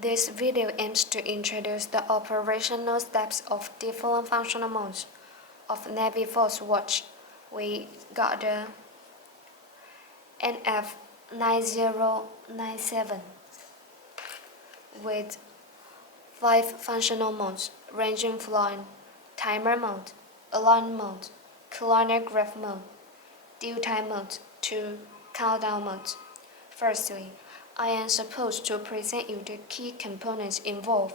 This video aims to introduce the operational steps of different functional modes of Naviforce watch. We got the NF9097 with 5 functional modes ranging from timer mode, alarm mode, chronograph mode, due time mode to countdown mode. Firstly, I am supposed to present you the key components involved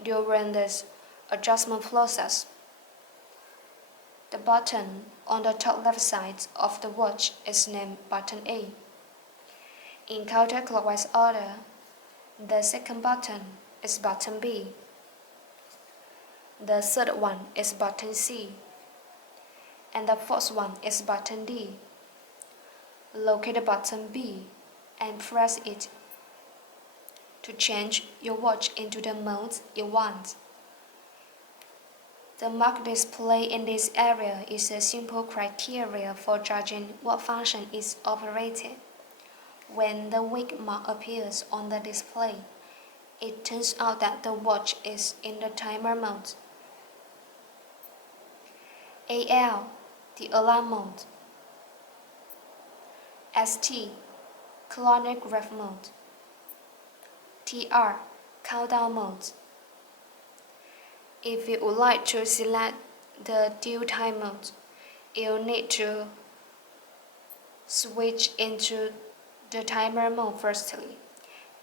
during this adjustment process. The button on the top left side of the watch is named button A. In counterclockwise order, the second button is button B. The third one is button C. And the fourth one is button D. Locate the button B and press it to change your watch into the mode you want. The mark display in this area is a simple criteria for judging what function is operated. When the wake mark appears on the display, it turns out that the watch is in the timer mode. AL, the alarm mode. ST, chronograph mode. TR, countdown mode. If you would like to select the due time mode, you need to switch into the timer mode firstly,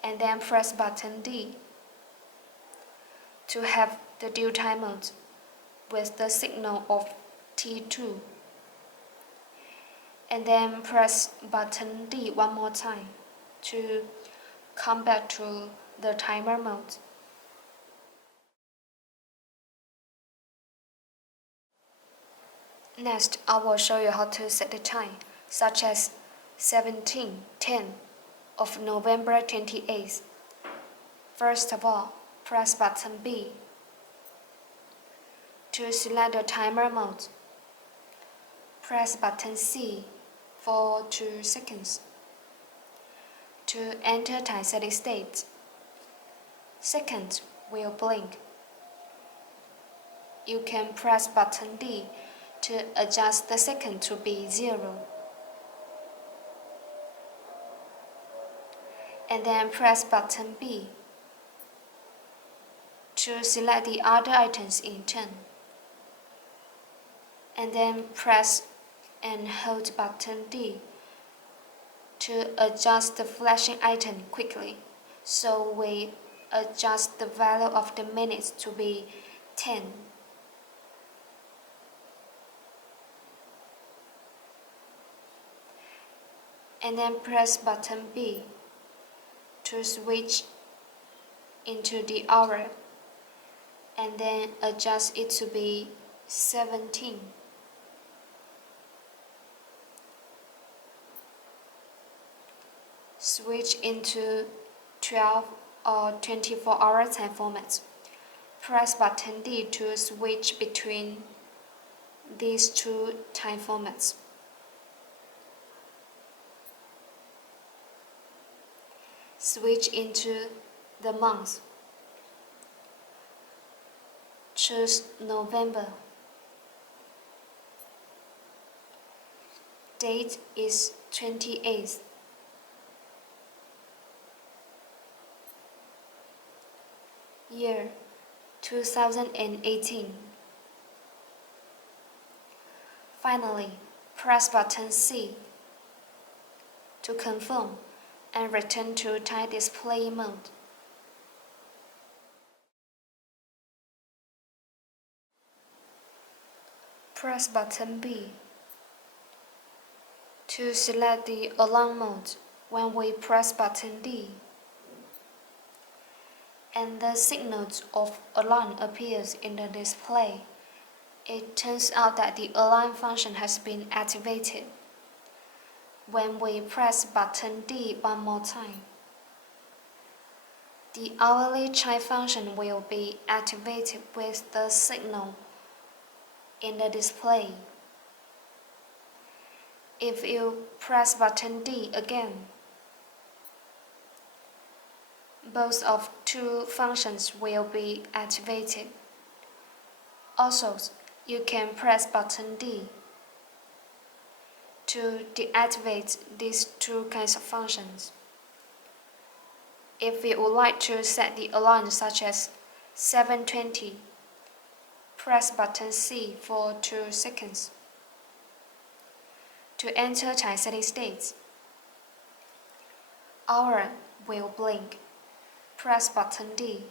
and then press button D to have the due time mode with the signal of T2, and then press button D one more time to come back to the timer mode. Next, I will show you how to set the time, such as 17:10 of November 28th. First of all, press button B to select the timer mode. Press button C for 2 seconds to enter time steady state. Second will blink. You can press button D to adjust the second to be 0. And then press button B to select the other items in turn. And then press and hold button D to adjust the flashing item quickly. So we adjust the value of the minutes to be 10. And then press button B to switch into the hour, and then adjust it to be 17. Switch into 12 or 24-hour time formats. Press button D to switch between these two time formats. Switch into the month. Choose November. Date is 28th. Year 2018. Finally, press button C to confirm and return to time display mode. Press button B to select the alarm mode when we press button D, and the signal of alarm appears in the display. It turns out that the alarm function has been activated. When we press button D one more time, the hourly chime function will be activated with the signal in the display. If you press button D again, both of two functions will be activated. Also, you can press button D to deactivate these two kinds of functions. If you would like to set the alarm such as 7:20, press button C for 2 seconds. To enter time setting states, hour will blink. Press button D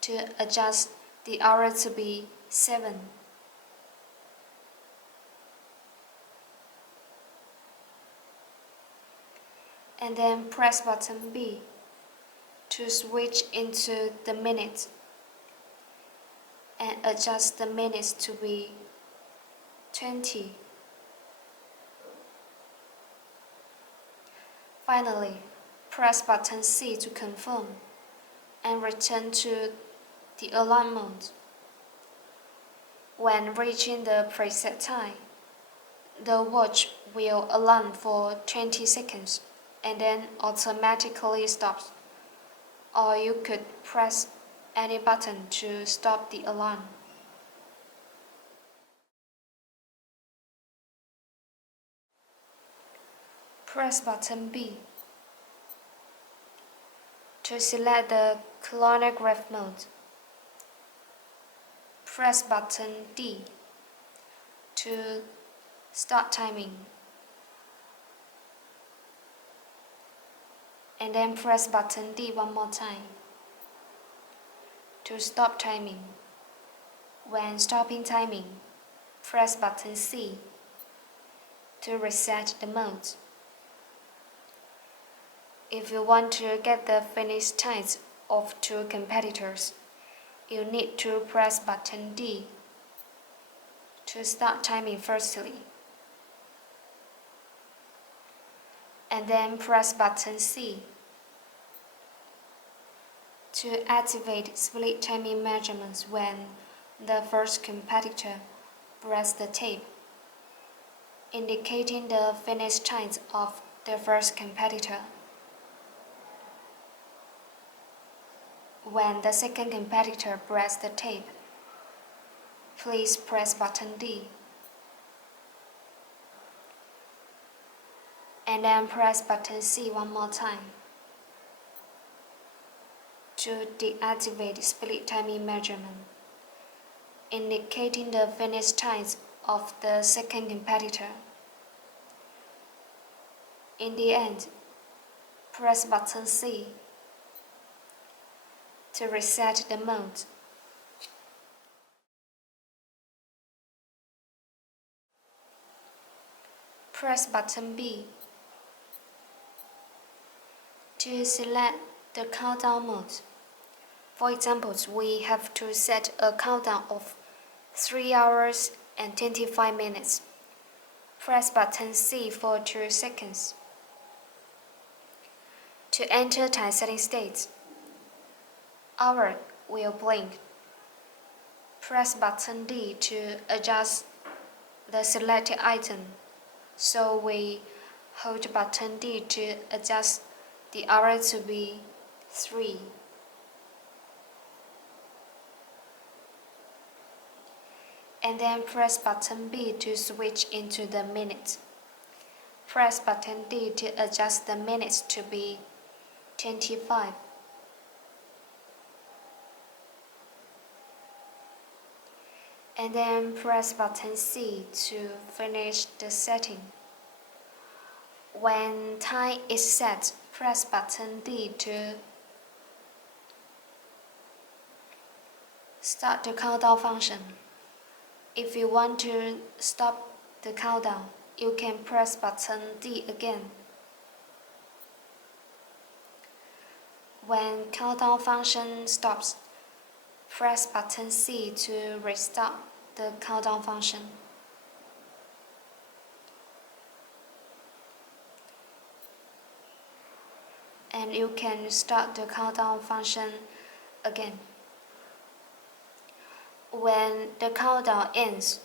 to adjust the hour to be 7. And then press button B to switch into the minutes and adjust the minutes to be 20. Finally, press button C to confirm and return to the alarm mode. When reaching the preset time, the watch will alarm for 20 seconds and then automatically stops. Or you could press any button to stop the alarm. Press button B to select the chronograph mode. Press button D to start timing. And then press button D one more time to stop timing. When stopping timing, press button C to reset the mode. If you want to get the finish times of two competitors, you need to press button D to start timing firstly, and then press button C to activate split timing measurements when the first competitor presses the tape, indicating the finish times of the first competitor. When the second competitor presses the tape, please press button D and then press button C one more time to deactivate split timing measurement, indicating the finish times of the second competitor. In the end, press button C to reset the mode. Press button B to select the countdown mode. For example, we have to set a countdown of 3 hours and 25 minutes. Press button C for 2 seconds. To enter time setting states, hour will blink. Press button D to adjust the selected item. So we hold button D to adjust the hour to be 3. And then press button B to switch into the minute. Press button D to adjust the minutes to be 25. And then press button C to finish the setting. When time is set, press button D to start the countdown function. If you want to stop the countdown, you can press button D again. When countdown function stops, press button C to restart the countdown function. And you can start the countdown function again. When the countdown ends,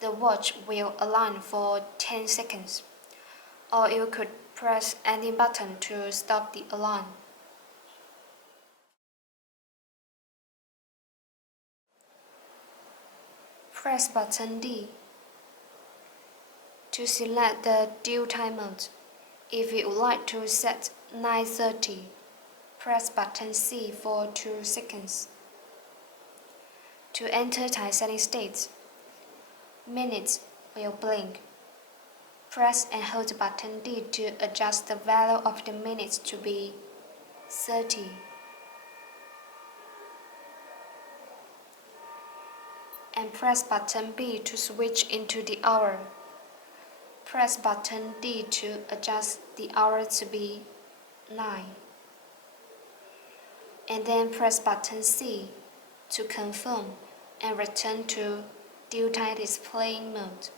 the watch will alarm for 10 seconds, or you could press any button to stop the alarm. Press button D to select the due time mode. If you would like to set 9:30, press button C for 2 seconds. To enter time setting state, minutes will blink. Press and hold button D to adjust the value of the minutes to be 30. And press button B to switch into the hour. Press button D to adjust the hour to be 9. And then press button C to confirm and return to due time displaying mode.